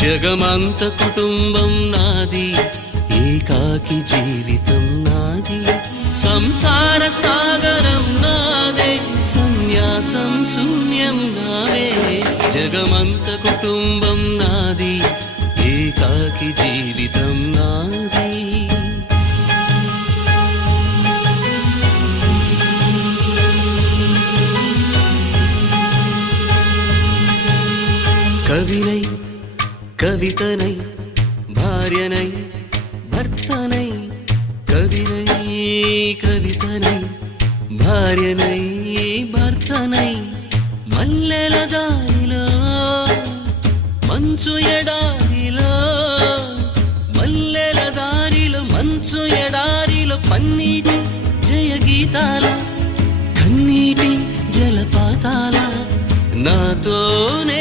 జగమంత కుటుంబం నాది, ఏకాకి జీవితం నాది, సంసార సాగరం నాదే, సన్యాసం శూన్యం నావే. జగమంత కుటుంబం నాది, ఏకాకి జీవితం నాది. కవినై కవితనై భార్యనై భర్తనై, కవినై కవితనై భార్యనై భర్తనై, మల్లెల దారిలో మంచు ఎడారిలో, మల్లెల దారిలో మంచు ఎడారిలో, పన్నీటి జయ గీతాల కన్నీటి జలపాతాల నాతోనే